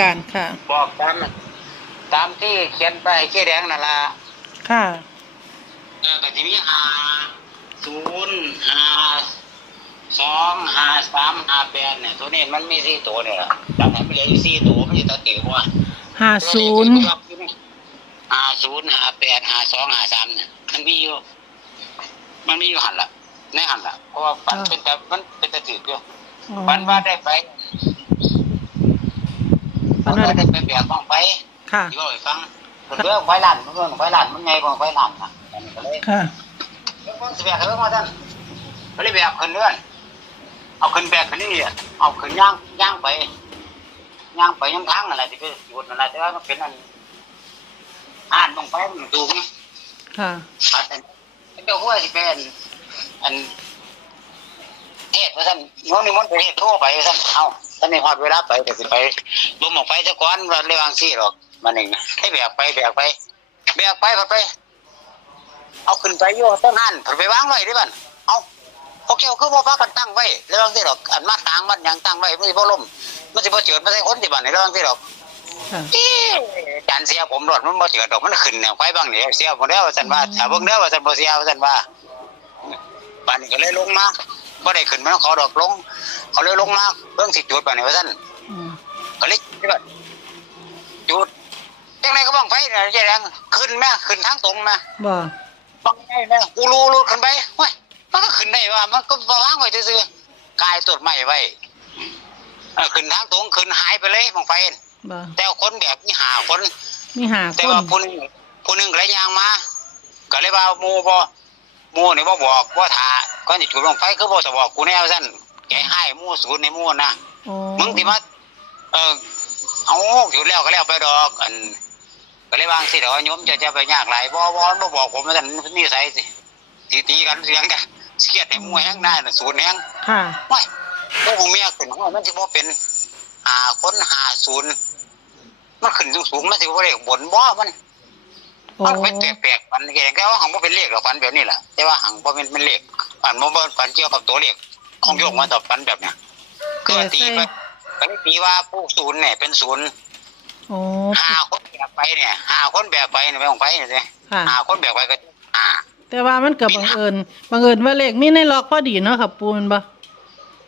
การค่ะ บอกตามตามที่เขียนไปเจ๊แดงนั่นล่ะค่ะเออก็จะมีห้าศูนย์ห้าสองห้าสามห้าแปดเนี่ยตัวนี้มันมีสี่ตัวเนี่ยล่ะดังนั้นมันเหลืออยู่สี่ตัวมันจะตัดติวว่าห้าศูนย์ห้าศูนย์ห้าแปดห้าสองห้าสามเนี่ยมันมีอยู่ มันมีอยู่หันละในหันละเพราะว่าฝันเป็นแต่มันเป็นแต่ถืออยู่ฝันว่าได้ไป ฝัฝันนว่าว่าได้ไปแบกบ้างไปค่ะที่ว่าให้ฟังเรื่องไฟลันเรื่องไฟลันมันไงบ้างไฟลันนะอันนี้ก็เลยค่ะเรื่องสิแบกเรื่องมาท่านก็เลยแบกขึ้นเรื่อนเอาขึ้นแบกขึ้นนี่เอาขึ้นย่างย่างไปย่างไปย่างทางอะไรที่คือหยุดอะไรแต่ว่ามันเป็นอันอ่านลงไปมันดูมั้ยค่ะอันนั้นเจ้าหัวสิเป็นอันเทศว่าท่านน้องนิมนต์ไปเทศทั่วไปท่านเอา ท่านในฮอดเวลาไปแต่สิไปบ่หมอกไปซะก่อนว่าเรื่องซี่หรอกมันเองนะให้แบกไปแบกไปแบกไปพอไป เอาขึ้นไปอยู่ต้นหันพอไปวางไว้ได้บ้านเอาพวกเจ้าคือบ่พากันตั้งไว้เรื่องซี่หรอกอันมาทางมันยังตั้งไว้มันสิบ่ล่มมันสิบ่เจิดมาใส่คนที่บ้านในเรื่องซี่หรอกค่ะเอ๊ะจานเสียผมรถมันบ่เจิดดอกมันขึ้นแนวไฟบางนี่เสียบ่แล้วว่าซั่นว่าถ้าเบิ่งเด้อว่าซั่นบ่เสียว่าซั่นว่าบ้านนี้ก็เลยลงมาบ่ได้ขึ้นมาเขาดอกลง เขาเลยลงมาเบิ่งสิจุดบ้านนี้ว่าซั่นอืมก็เลยจุดจุดจังไดก็บังไฟน่ะเจ๊แดงขึ้นแม่ขึ้นทางตรงแม่บ่บังไฟแม่กูรู้รู้ขึ้นไปเฮ้ยมันก็ขึ้นได้ว่ามันก็วางไว้ซื่อๆกายต้นไม้ไว้เออขึ้นทางตรงขึ้นหายไปเลยบังไฟบ่แต่คนแบบนี้หาคนมีหาคแต่ว่านผู้หนึงผู้หนึงก็เลยยางมาก็เลยว่าหมู่บ่หมู่นี่บ่บอกบ่ท่าก่อนสิจุดลงไฟคือบ่จะบอกกูแน่ว่าซั่น ใจให้หมู่ศูนย์ในหมู่นะโอ้มึงสิมาเออเอาจุดแล้วก็แล้วไปดอกอันก็เลยวางสิเดี๋ยวโยมจะจะไปยากหลายบ่บ่บ่บอกผมว่าซั่นนี่ใส่สิสิตีกันเสียงกันเครียดให้หมู่แฮงได้น่ะศูนย์แฮงค่ะว้ายพวกผมเมียขึ้นหัวมันสิบ่เป็นหาคนหาศูนย์มันขึ้นสูงๆมันสิบ่ได้บนบ่มัน โอ้มันเป็นแปลกๆปันแกแค่ว่าหังบ่เป็นเลขหรอกปันแบบนี้แหละแต่ว่าหังบ่เป็นเป็นเลขปันบ่บ่ปันเกี่ยวกับตัวเลข ของโยกมาต่อปันแบบเนี้ยก็ตีไปก็เลยตีว่าผู้ศูนย์เนี่ยเป็นศูนย์โอ้ห้าคนแบกไปเนี่ยห้าคนแบกไปเนี่ยไปของไปเนี่ยสิค่ะ ห้าคนแบกไปก็ห้าแต่ว่ามันเกิดบังเอิญบังเอิญว่าเลขมีในล็อกพอดีเนาะค่ะปูนบ่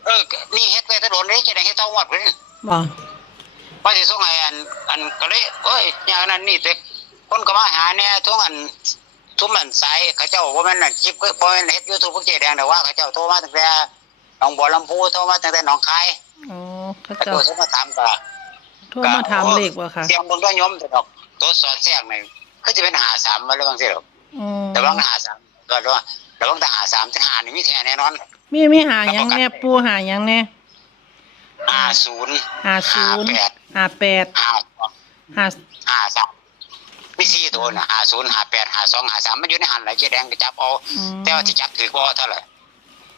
เออนี่เฮ็ดไปถนนเลยจะได้เฮ็ดเต้าวัดเพิ่นบ่ว่าสิส่งให้อันอันก็เลยเอ้ยอย่างนั้นนี่แต่คนก็มาหาเนี่ยทุกอันทุกมันสายเขาเจ้าบ่แม่นนั่นคลิปบ่แม่นเฮ็ด YouTube พวกเจ๊แดงแต่ว่าเขาเจ้าโทรมาตั้งแต่ห นองบัวลำพูโทรมาตั้งแต่หนองคายอ๋อเขาเขาเจ้าเจ้าโทรมาถามก็โทรมาถามเลขบ่ค่ะเสียงเบิ่งก็ยมแต่ดอกตัวสอดแทรกนี่คือสิเป็น53มาแล้วบางทีดอกอืมแต่ว่า53ก็ว่าแต่ว่าแต่53ถึง5นี่มีแท้แน่นอนมีมีหาหยังแน่ปูหาหยังแน่50หาศูนย์หาแปด58หา53มีสี่ตัวน่ะ50 58 52 53มันอยู่ในหันหลายเจ๊แดงก็จับเอาอืมแต่ว่าที่จับถือบ่เท่าไหร่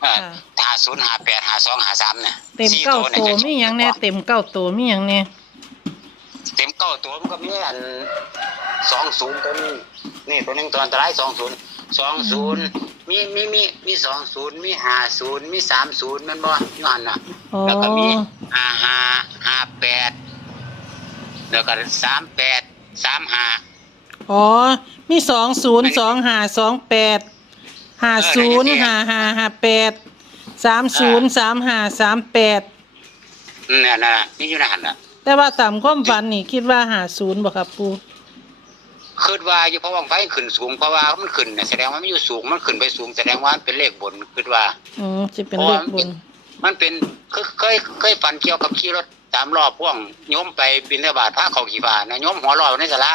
เออค่ะห้าศูนย์ห้าแปดห้าสองห้าสามเนี่ยเต็มสี่เก้านี่ตัวจะมีหยังแน่เต็มเก้าตัวมีหยังแน่เต็มเก้าตัวมันก็มีอันสองศูนย์ตัวนี้นี่ตัวหนึงตัวอันตรายสองศูนย์สองศูนย์มีมีมีมีสองศูนย์มีห้าศูนย์มีสามศูนย์มันบ่อยู่หันน่ะโอ้แล้วก็มีห้าห้าห้าแปดแล้วก็สามแปดสามห้าอ๋อมีสองศูนย์สองหาสองแปด หาศูนย์หาหาหาแปดสามศูนย์สามหาสามแปดเนี่ยนะนี่อยู่ในหันน่ะแต่ว่าตามความฝันนี่คิดว่าหาศูนย์บ่ครับปูคิดว่าอยู่เพราะว่าไฟขึ้นสูงเพราะว่ามันขึ้นเนี่ยแสดงว่ามันอยู่สูงมันขึ้นไปสูงแสดงว่ามันเป็นเลขบนคิดว่าอืมจะเป็นเลขบน มันเป็นเคยเคยเคยฝันเกี่ยวกับขี่รถตามรอบพ่วงโยมไปบินทบาทพระเขาขี่ฟ้านะโยมหัวลอยในศาลา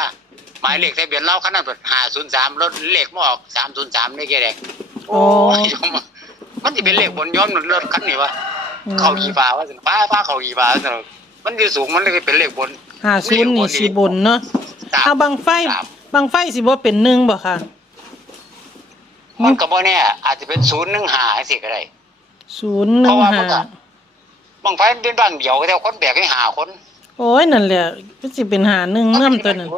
หมายเลขทะเบียนเราคันนั้นห้าศูนย์สามรถเลขมาออกสามศูนย์สามได้แค่ไหน โอ้ยโยมมันจะเป็นเลขบนโยมรถคันนี้วะอืมเขาขี่ฟ้าว่าสิฟ้าฟ้าเขาขี่ฟ้าสิมันอยู่สูงมันเลยเป็นเลขบนหาศูนย์นี่สีบนเนาะสามเอาบังไฟสามบังไฟสิบ่เป็นหนึ่งบ่ค่ะ มันก็บ่แน่อาจจะเป็นศูนย์หนึ่งห้าสิก็ได้ศูนย์หนึ่งเพราะว่ามัหานก็บางไฟมันเป็นบ้านเดียวแต่คนแบกให้หาคน โอ้ยนั่นแหละก็สิเป็นหาหนึ่งเริ่มตัวนั้น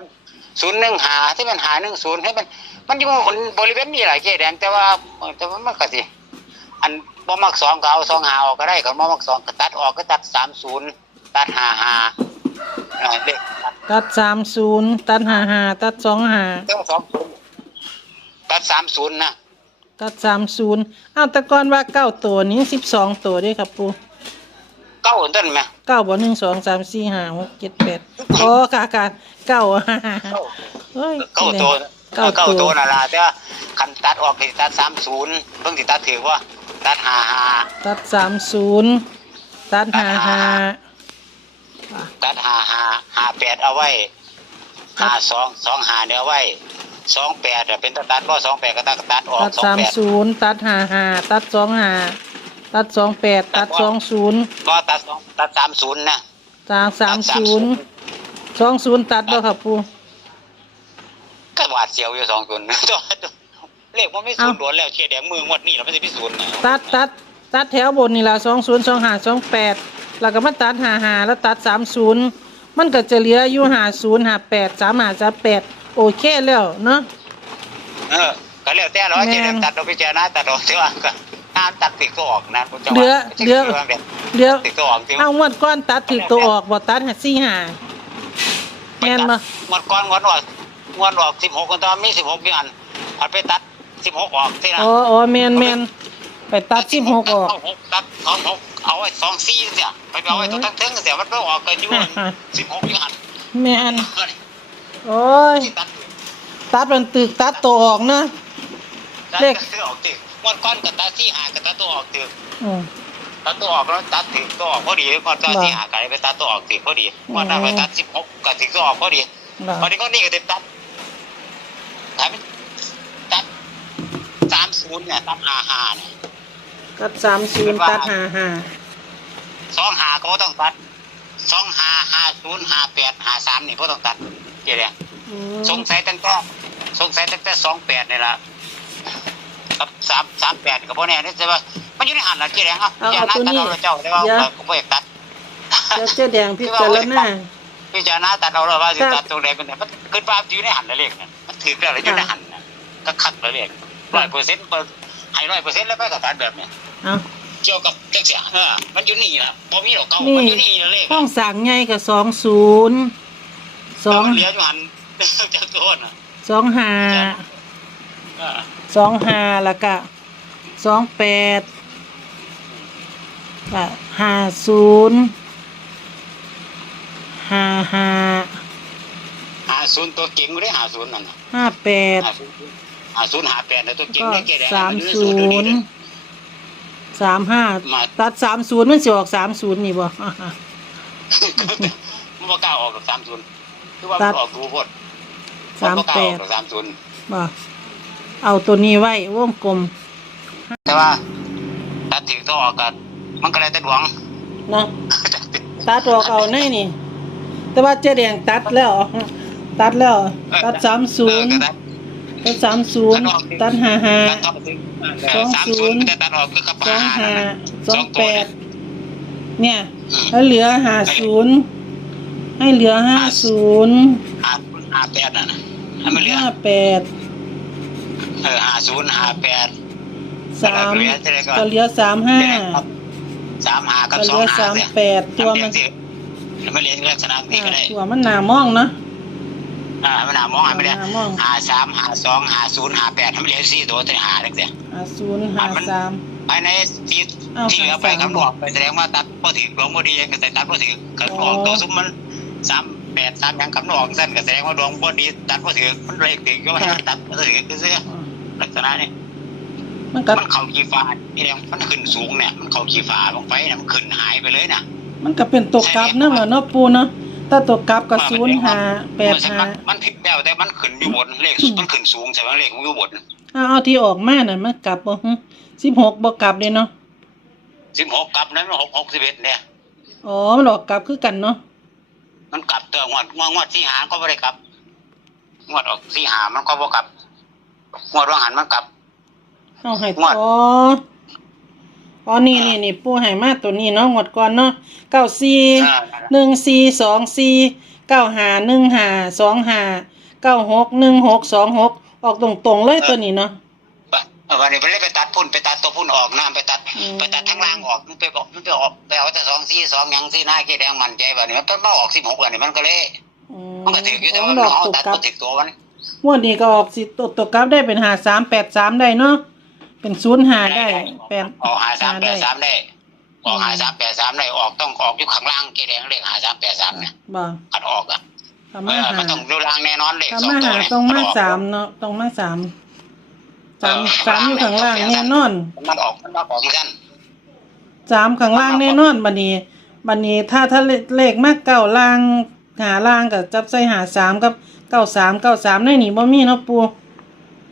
ศูนย์หนึ่งหาที่มันหาหนึ่งศูนย์ให้มัน มันอยู่บริเวณนี้หลายเจ๊แดงแต่ว่าแต่ว่ามันก็สิอันบ่มักสองก็เอาสองหาออกก็ได้ก็บ่มักสองก็ตัดออกก็ตัดสามศูนย์ตัดห้าห้าเอ่อตัดสามศูนย์ตัดห้าห้าตัดสองห้าเรื่องสองศูนย์ตัดสามศูนย์นะตัดสามศูนย์อ้าวแต่ก่อนว่าเก้าตัวนี้สิบสองตัวเด้วยครับปูเก้าต้นไหมเก้าบ่หนึ่งสองสามสี่ห้าหกเจ็ดแปดอ๋อค่ะค่ะเก้าห้าห้าเก้าเฮ้ยเก้าตัว เก้าเก้าตัตัววน่ะล่ะแต่ว่าคันตัดออกคือตัดสามศูนย์เพิ่งสิตัดถือว่าตัดห้าห้าตัดสามศูนย์ตัดห้าห้าตัดห้าห้าห้าแปดเอาไว้ห้าสองสองห้าเนี่ยเอาไว้สองแปดเป็นตัดตัดก็สองแปดก็ตัดตัดออกตัดสองสามแปดศูนย์ตัดห้าห้าตัดสองห้าตัดสองแปดตัดสองศูนย์ก็ตัดสองตัดสามศูนย์นะสามสามศูนย์สองศูนย์ตัดบ่ครับปูก็ หวาดเสียวอยู่สองศูนย์ตัวเลขมันไม่ศูนย์ล้วนแล้วเชียร์แดงมืองวดนี้เราไม่ได้พิสูจน์นะตัดตัดตัดแถวบนนี่ละสองศูนย์สองห้าสองแปดแล้วก็มาตัดห้าห้าแล้วตัดสามศูนย์มันก็จะเหลืออยู่ห้าศูนย์ห้าแปดสามห้าสามแปดโอเคแล้วเนาะเออก็แล้วแต่เราแม่นเชียร์แดงตัดเราพิจารณาตัดเราเท่าก็ห้ามตัดติดก็ออกนะคุณจังหเหลือวะเหลือเดี๋ยวติดก็ออกจริงเอางวดก้อนตัดถือตัวออกบ่ตัดหาสี่ห้าแม่นบ่งวดก่อนงวดออก งวดออกสิบหกคนตอนมีสิบหกกี่อันผัดไปตัดสิบหกออกที่นะอ๋ออ๋อแม่นแม่นไปตัดสิบหกออก ตัดสองหกเอาไว้สองสี่เสียไปเอาไว้ตัวทั้งเทิงเสียมันไปออกกันอยู่สิบหกกี่อันแม่นโอ้ยที่ตัดตัดมันตึกตัดตัวออกเนาะตัดเลขก็คือออกตึกงวดก้อนกับตัดที่หากับตัดตัวออกตึกอืมตัดตัวออกแล้วตัดถึงตัวออกพอดีก่อนตัดที่หากันไปตัดตัวออกตึกพอดีงวดนั้นไปตัดสิบหกกับถึงตัวออกพอดีบ่วันนี้ก็นี่ก็เต็มตัด ถ้ามันตัดสามศูนย์เนี่ยตัดห้าห้าเนี่ยตัดสามศูนย์ตัดห้าห้าสองหาก็บ่ต้องตัดสองหาห้าศูนย์ห้าแปดห้าสามนี่ก็ต้องตัดเจ๊เนี่ยอืมสงสัยตั้งแต่สงสัยตั้งแต่สองแปดนี่ละกับสามสามแปดกับพวกนี้นี่ใช่ป่ะมันอยู่ในหันหลังเจ๊แดงเอะอย่านัดตัดเอาเลยเจ้าแต่ว่าผมไม่อยากตัดเจ้าเจ๊แดงพิจารณา พี่จะนาตัดเอาเลยว่าสิครับตัดตรงไหนเป็นไหนมันขึ้นภาพอยู่ในหันละเลขเนี่ยมันถืออะไรอยู่ในหันน่ะก็คัดละเลขร้อยเปอร์เซ็นต์เปิดให้ร้อยเปอร์เซ็นต์แล้วไปกับตัดแบบเนี้ยเอาเกี่ยวกับจังเสียเออมันอยู่นี่ละบ่มีดอกเก่านี่มันอยู่นี่ละเลขห้องสั่งไงกับสองศูนย์สองเหลืออยู่หันจะโทษน่ะสองห้าเออสองห้าแล้วก็สองแปดก็ห้าศูนย์ ห้าห้าหาศูนย์ตัวเก่งไม่ได้หาศูนย์นั่นน่ะห้าแปดหาศูนย์หาศูนย์หาแปดนะตัวเก่งก็ได้แก่แดงสามนศูเดี๋วนย์สามห้ามาตัดสามศูนย์มันสิออกสามศูนย์นี่บ่มันบ่กล้าออกกับสามศูนย์คือว่าตัมันดออกดูโพดสามนบ่กล้แปออดกกับสามศูนย์บ่เอาตัวนี้ไว้วงกลมแต่ว่าตัดถึงตัวออกกันมันก็เลยแต่ดวงนะตัดออกเอาในนี่ แต่ว่าเจ๊แดงตัดแล้ว ตัดแล้ว ตัดสามศูนย์เออก็ตัดตัดสามศูนย์ตัดห้าห้าตัดต่อถึงสองสามศูศูนนย์ย์แต่ตัดออกคือกับสองห้าสองแปดสเนี่ยอืมแล้วเหลือห้าศูนย์ให้เหลือห้าศูนย์ห้าห้าแปดน่ะนะให้มันเหลือห้าแปดเออห้าศูนย์ห้าแปดสามเหลือเท่าไหร่ก่อนก็เหลือสามห้าสามห้ากับก็สเหองลือห้าสามเนี่ยแปดตัวมัน มันเรียนลักษณะนี้ก็ได้ตัวมันหนามองเนาะอ่ามันหามองให้มันเรียนหามองห้าสามห้าสองห้าศูนย์ห้าแปดให้มันเรียนสี่ตัวตัวหาตั้งแต่ห้าศูนย์ห้าสามภายในที่เอาที่เหลือไปสามคำนวณไปแสดงว่าตัดพอถึงหลวงพอดีก็ใส่ตัดพอถึงคำนวณตัวซุ้มมันสามแปดสามยังคำนวณสั้นก็แสดงว่าดวงพอดีตัดพอถึงมันเลขถึงก็ไม่ตัดพอถึงก็เสื้อลักษณะนี้มันก็มันเข่าขีฟ้าที่แดงมันขึ้นสูงเนี่ยมันเข่าขีฟ้าลงไปเนี่ยมันขึ้นหายไปเลยนะ มันก็เป็นตัวกลับนั่นแหละเนาะปูเนาะถ้าตัวกลับก็ศูนย์ห้าแปดมันห้ามันมันผิดแล้วแต่มันขึ้นอยู่บนเลขมันขึ้นสูงใช่ไหมเลขมันอยู่บนเอาเอาที่ออกมาน่ะมันกลับบ่สิบหกบ่กลับเลยเนาะสิบหกกลับนั้นหกหกสิบเอ็ดเนี่ย อ๋อมันออกกลับคือกันเนาะมันกลับเตองวดงวดงวดสี่หาก็ไม่ได้กลับงวดออกสี่หามันก็บ่กลับงวดว่างหันมันกลับ เอาให้งวดอ๋อ อ๋อนี่นี่นี่ปูให้มาตัวนี้เนาะงวดก่อนเนาะเก้าสี่อ่าหนึ่งสี่สองสี่เก้าห้าหนึ่งห้าสองห้าเก้าหกหนึ่งหกสองหกออกตรงๆเลยตัวนี้เนาะเออวันนี้ไปเล่นไปตัดพุ่นไปตัดตัวพุ่นออกน้ำไปตัดอืมไปตัดทั้งล่างออกมันไปบอกมันไปออกไปเอาแต่สองสี่สองหยังสี่หน้าเกแดงมันใจแบบนี้มันไปมาออกสิบหกวันนี้มันก็เลยอืมมันก็ถืออยู่แต่ขอว่างดอกเขาตกตัดกลับบ่ถือตัวมันงวดนี้ก็ออกสิตกตกกลับได้เป็นหาสามแปดสามได้เนาะ เป็นศูนย์หาได้แปดออกหาสามแปได้ดสามได้ ออกหาสามแปดสามได้ออกต้องออกอยู่ข้างล่างเกแดงเลขหาสามแปดสามเนี่ยบ่คันออกอะทำเอมาอหามันต้องดูรางแน่นอนเลขทำสองมาตัวหาเนี่ยต้องมันมาออกสามเนาะต้องมาสามสามเออสามอยู่ข้างล่างแน่นอน มันออกมันออกเหมือนกันสามข้างล่างแน่นอนบัดนี้บัดนี้ถ้าถ้าเลเลขมากเก้าล่างหาล่างกับจับใส่หาสามกับเก้าสามเก้าสามในนี่บ่มีเนาะปู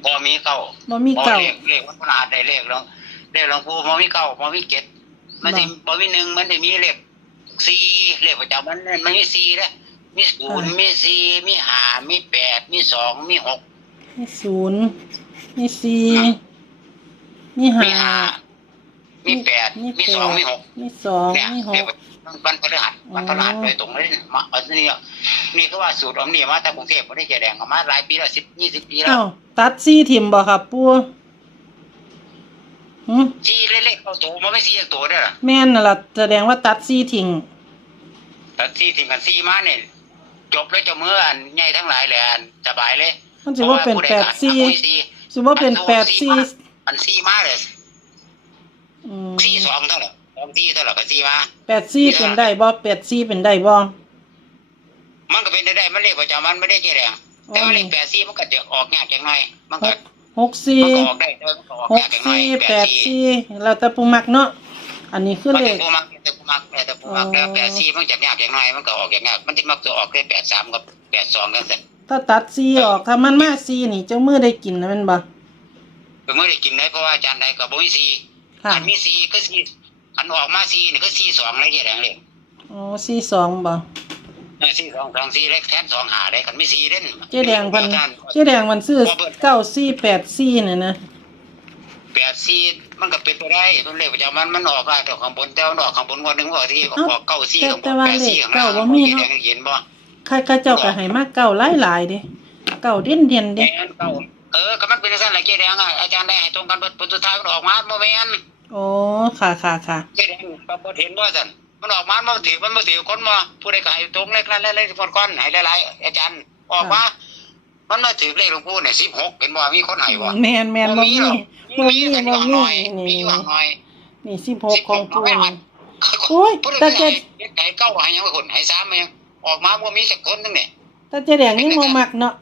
พอมีเก้าบ่มีเก้าเลขเลขมันขนาดได้เลขหลวงเลขหลวงปู่พอมีเก้าพอมีเจ็ดมันจะบ่พอมีหนึ่งมันจะมีเลขสี่เลขประจำมันมันมีสี่นะมีศูนย์มีสี่มีห้ามีแปดมีสองมีหกมีศูนย์มีสี่มีห้ามีห้ามีแปดมีสองมีหกมีสองเนี่ยมีหเลขก วันพฤหัสวันพฤหัสอ๋อโดยตรงเลยมาอันนี้นี่ก็ว่าสูตรอมนี่มาจากกรุงเทพไม่ได้เจแดงมาหลายปีแล้วสิบยี่สิบปีแล้วเอ้าตัดซี่ถิ่มบ่ครับปูหืมสี่เล็กๆเอาตัวมันไม่สี่ตัวเด้อแม่นน่ะล่ะแสดงว่าตัดซี่ทิ้งแต่สี่ถึงกันสี่มาเนี่ยจบเลยเจ้าเมื่ออันใหญ่ทั้งหลายแหละอันสบายเลย มันสิว่าเป็นแปดซี่สิว่าเป็นแปดซี่อันสี่มาเลยอืมสี่สองเท่าไหร่ สองสี่เท่าไหร่ก็สี่มาแปดซี่เป็นได้บ่แปดซี่เป็นได้บ่มันก็เป็นได้ได้มันเลขประจำมันไม่ได้เจแดงแต่ว่าเลขแปดสี่มันก็จะออกยากจังหน่อยมันหก็กหกซี่มันก็ออกได้แต่มันก็ออกหกยากจังหน่อยซี่แปแปดดสี่ซี่แล้วแต่ปูมักเนาะอันนี้คือมันเลจะขผู้มักแต่ผู้มักแต่ผู้มักอ๋อแล้วแปดสี่มันจะยากจังหน่อยมันก็ออกยากๆมันจะมักจะออกได้แปดสามกับแปดสองกันเสร็จถ้าตัดซี่ออกถ้ามันมาซี่นี่เจ้ามือได้กินนะแม่นบ่เป็นไม่ได้กินได้เพราะว่าอาจารย์ใดกับบุ้ยสี่ค่ะอันมีสี่ก็สี่ อันออกมาสี่นี่ก็สี่สองเลยเจแดงเลยอ๋อซี่สองบ่เออสี่สองสองสี่เล็กแทนสองหาได้กันไม่สี่เล่นเจ๊แดงมันเยวท่าเจ๊แดงมันซื้อเก้าซี่แปดซี่เนี่ยนะแปดสี่มันก็เป็นไปได้มันเลขประจำมันมันออกได้แต่ข้างบนแต่มันออกข้างบนงวดหนึ่งออกที่ออกเก้าสี่ข้างบนแปดสี่ข้างล่างเจ๊แดงเห็นบ่ใครก็เจ้าก็ให้มาเก้าหลายหลายๆเด้เก้าเด่นเด่นๆแมเด้นเก้าเออก็มันเป็นสั้นแหละเจ๊แดงอะอาจารย์ได้ให้ตรงกันเบิดผลสุดท้ายมันออกมาโมเมน โอ้ค่ะค่ะค่ะเจ๊แดงปรากฏเห็นว่าสันมันออกมามันถือมันบ่ถือคนมาผู้ใดก็ให้ตรงเลขนั้นเลขคนก้อนให้หลายๆอาจารย์ออกมามันมาถือเลขหลวงปู่เนี่ยสิบหกเห็นบ่ามีคนให้บ่แมนแมนบ่มีหรอกมีแต่หน่อยมีอยู่หน่อย นี่สิบหกของปูโอ้โอ้ยต่แต่เจ๊เจ๊ไก่เก้าห้ยังไม่คนห้สามมายังออกมาบ่มีสักคนนึงเนี่ยต่เจ๊แดงยังบ่มักเนาะ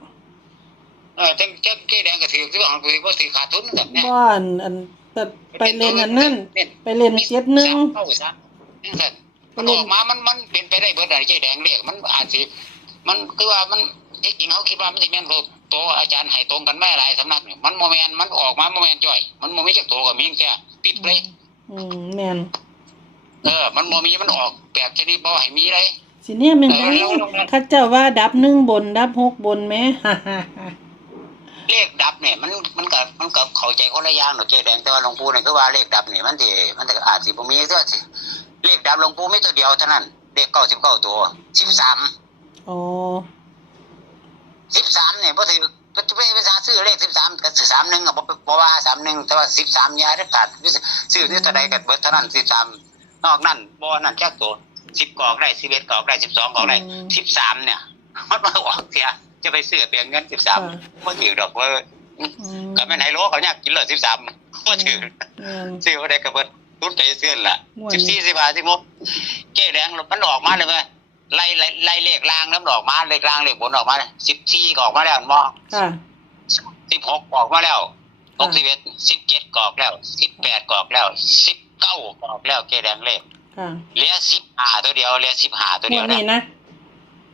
เออจังจังเจ๊แดงก็ถือคือว่าถือว่าถือขาดทุนแบบเนี้ยบ่อันอัน แต่ไปเล่นอันนั้นไปเล่นเจ็ดหนึ่งเข้าซะนั่นแหละมันออกมามันมันเป็นไปได้เบิดอะไรเจ๊แดงเรียกมันอาจสิมันคือว่ามันที่จริงเขาคิดว่ามันสิแม่นตัวอาจารย์ให้ตรงกันแม่หลายสำนักเนี่ยมันโมแมนมันออกมาโมแมนจ่อย มันโมมีจักตัวกับมีแค่ปิดเลยอืมแมนเออ มันโมมีมันออกแปลกชนิดบ่ให้มีเลยสิเนี่ยแม่นได้เออแล้วแล้วข้าเจ้าว่าดับหนึ่งบน ดับหกบนแหมฮ่าฮ่าฮ่า เลขดับเนี่ยมันมันก็มันก็เข้าใจคนละอย่างเนาะเจ๊แดงแต่ว่าหลวงปู่เนี่ยคือว่าเลขดับเนี่ยมันสิมันก็อาจสิบ่มีก็สิเลขดับหลวงปู่มีตัวเดียวเท่านั้นเลข99ตัว13โอ้13เนี่ยบ่ถือบ่ถือไปษาซื้อเลข13ก็ซื้อ31ก็บ่บ่ว่า31แต่ว่า13ยาได้ขาดซื้อที่เท่าใดก็เบิดเท่านั้น13นอกนั้นบ่นั่นจักตัว10กอกได้11กอกได้12กอกได้13เนี่ยมันมาออกเสีย จะไปซื้อเปลี่ยนเงิน13บ่ถือดอกเว้ยอืมก็แม่นไฮโลเขาอยากกินเลยสิบสามก็ถือแม่นซื้อมาได้กระเบิดรุ่นไปเสื้อนล่ะม่วนสิบสี่สิบห้าสิบหกเจ๊แดงมันออกมาเลยไหมไล่ไล่ไล่เลขล่างน้ำออกมาเลขล่างเลขบนออกมาสิบสี่ก็ออกมาแล้วมอค่ะสิบหกออกมาแล้วหค่ะกสิบเอ็ดสิบเจ็ดกออกแล้วสิบแปดกออกแล้วสิบเก้ากออกแล้วเจ๊แดงเลขค่ะเหลือสิบห้าตัวเดียวเหลือสิบห้าตัวหมเดียวดนะนี่นะ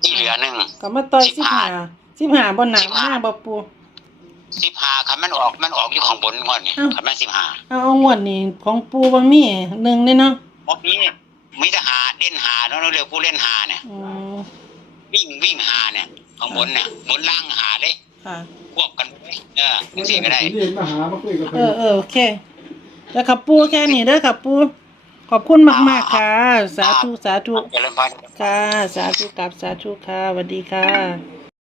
ที่เหลือหนึ่งก็มาต่อยสิสิบบห้าห้า สิบห้าบนหนังสิบหห้าน้าบ่ปูสิบห้าคันมันออกมันออกอยู่ข้างบนก่อนนี่อ้าวคันมันสิบห้าเอาเอางวดนี่ของปูบ่มีหนึ่งเลยเนาะพวกนี้มีแต่หาเล่นหาเนาะเรียกผู้เล่นหาเนี่ยอืมวิ่งวิ่งหาเนี่ยข้างบนเนี่ยบนล่างหาเลยค่ะควบกันไปเออจังซี่ก็ได้เรียนมาหามาคุยกับเออเออโอเคแล้วขับปูแค่นี้เด้อขับปูขอบคุณมากๆค่ะ สาธุ สาธุเจริญพรค่ะ สาธุกับสาธุค่ะสวัสดีค่ะ